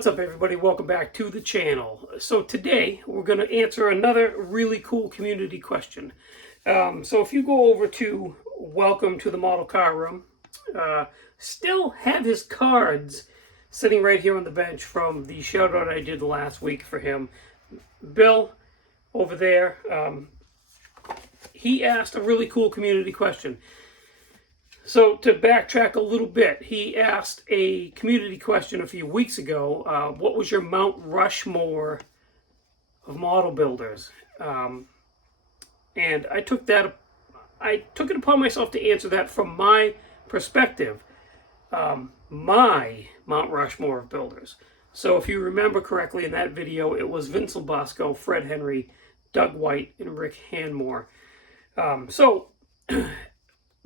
What's up, everybody? Welcome back to the channel. So today we're going to answer another really cool community question. So if you go over to Welcome to the Model Car Room, still have his cards sitting right here on the bench from the shout out I did last week for him. Bill over there, he asked a really cool community question. So to backtrack a little bit, he asked a community question a few weeks ago. What was your Mount Rushmore of model builders? And I took it upon myself to answer that from my perspective, my Mount Rushmore of builders. So if you remember correctly in that video, it was Vincent, Bosco, Fred Henry, Doug White, and Rick Hanmore.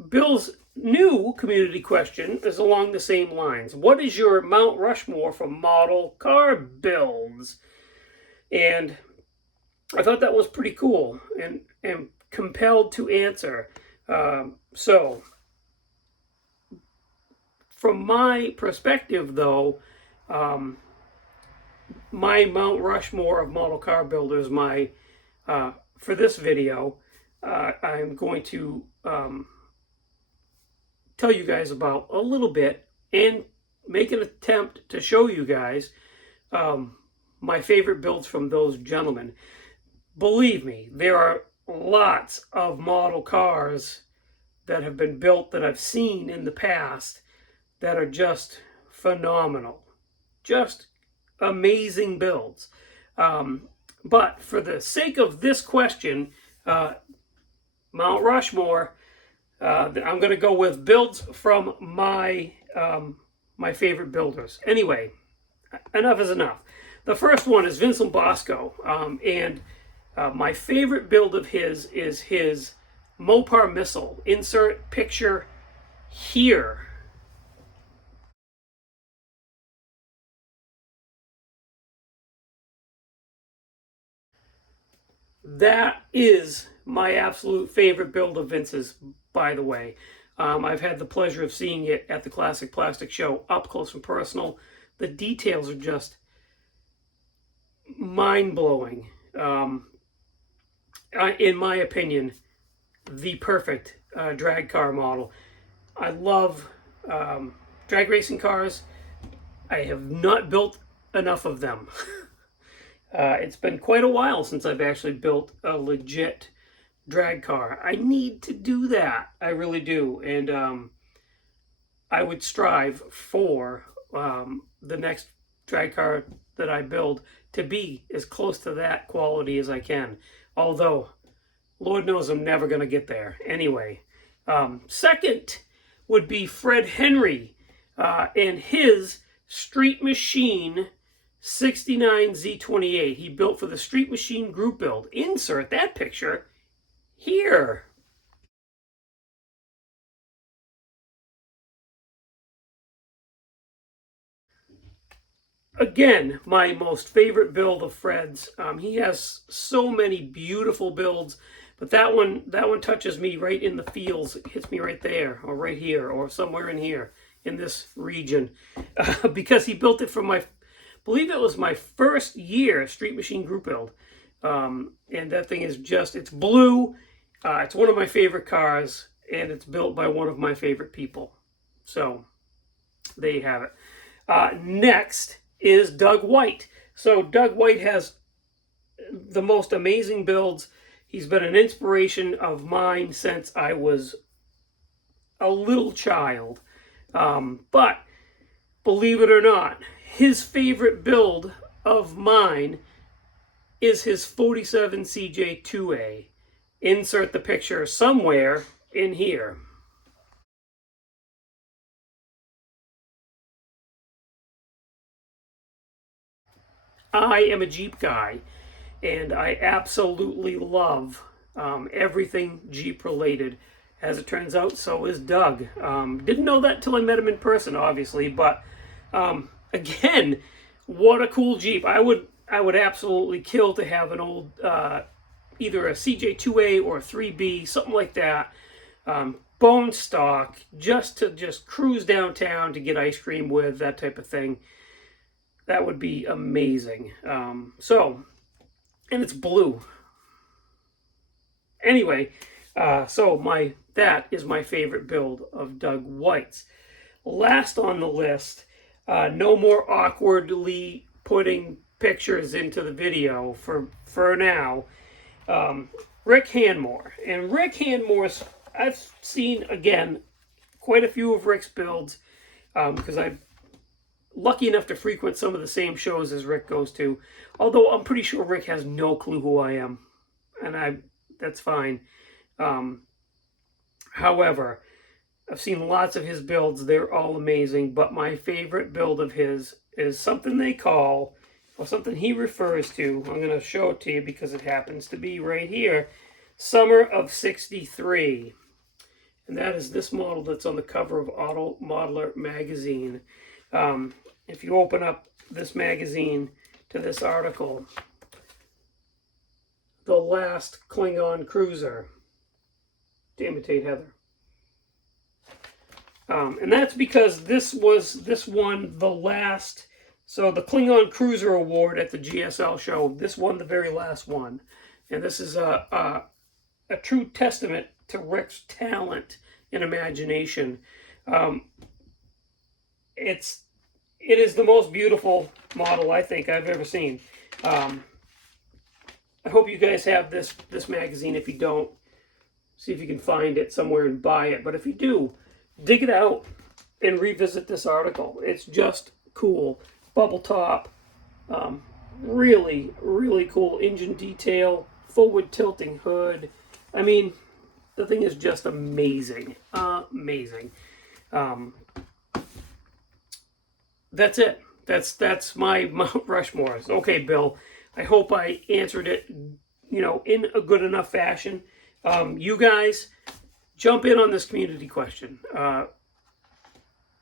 Bill's new community question is along the same lines. What is your Mount Rushmore for model car builds? And I thought that was pretty cool and compelled to answer. So from my perspective, though, my Mount Rushmore of model car builders, for this video, I'm going to tell you guys about a little bit and make an attempt to show you guys my favorite builds from those gentlemen. Believe me, there are lots of model cars that have been built that I've seen in the past that are just phenomenal. Just amazing builds. But for the sake of this question, Mount Rushmore, I'm going to go with builds from my favorite builders. Anyway, enough is enough. The first one is Vincent Bosco, and my favorite build of his is his Mopar missile. Insert picture here. That is my absolute favorite build of Vince's, by the way. I've had the pleasure of seeing it at the Classic Plastic Show up close and personal. The details are just mind-blowing. In my opinion, the perfect drag car model. I love drag racing cars. I have not built enough of them. It's been quite a while since I've actually built a legit drag car. I need to do that. I really do. And I would strive for the next drag car that I build to be as close to that quality as I can. Although, Lord knows I'm never going to get there. Anyway, second would be Fred Henry and his Street Machine 69 Z28. He built for the Street Machine group build. Insert that picture here. Again, my most favorite build of Fred's. He has so many beautiful builds, but that one touches me right in the feels. It hits me right there, or right here, or somewhere in here, in this region, because he built it from I believe it was my first year Street Machine group build. And that thing is just, it's blue. It's one of my favorite cars, and it's built by one of my favorite people. So, there you have it. Next is Doug White. So, Doug White has the most amazing builds. He's been an inspiration of mine since I was a little child. But, believe it or not, his favorite build of mine is his 47 CJ2A. Insert the picture somewhere in here. I am a Jeep guy, and I absolutely love everything Jeep related. As it turns out, so is Doug. Didn't know that till I met him in person, obviously, but again, what a cool Jeep. I would absolutely kill to have an old, either a CJ2A or a 3B, something like that. Bone stock, just to cruise downtown to get ice cream with, that type of thing. That would be amazing. And it's blue. Anyway, that is my favorite build of Doug White's. Last on the list, no more awkwardly putting pictures into the video for now. Rick Hanmore. And Rick Hanmore's, I've seen, again, quite a few of Rick's builds, because I'm lucky enough to frequent some of the same shows as Rick goes to. Although I'm pretty sure Rick has no clue who I am. And that's fine. However, I've seen lots of his builds. They're all amazing. But my favorite build of his is something they call, or something he refers to. I'm going to show it to you because it happens to be right here. Summer of 63. And that is this model that's on the cover of Auto Modeler magazine. If you open up this magazine to this article, the last Klingon cruiser, to imitate Heather. And that's because this won the last, so the Klingon Cruiser Award at the GSL show, this won the very last one. And this is a true testament to Rick's talent and imagination. It is the most beautiful model I think I've ever seen. I hope you guys have this magazine. If you don't, see if you can find it somewhere and buy it. But if you do, dig it out and revisit this article. It's just cool. Bubble top, really, really cool engine detail, forward tilting hood. I mean, the thing is just amazing. Amazing. That's it. That's my Mount Rushmore. Okay, Bill, I hope I answered it, in a good enough fashion. You guys, jump in on this community question.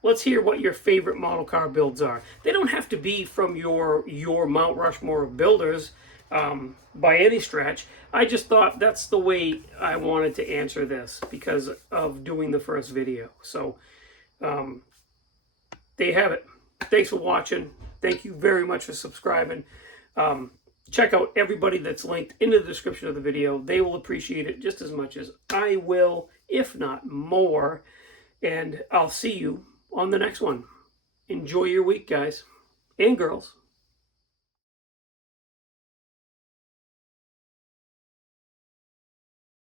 Let's hear what your favorite model car builds are. They don't have to be from your Mount Rushmore of builders by any stretch. I just thought that's the way I wanted to answer this because of doing the first video. So there you have it. Thanks for watching. Thank you very much for subscribing. Check out everybody that's linked in the description of the video. They will appreciate it just as much as I will, if not more. And I'll see you on the next one. Enjoy your week, guys and girls.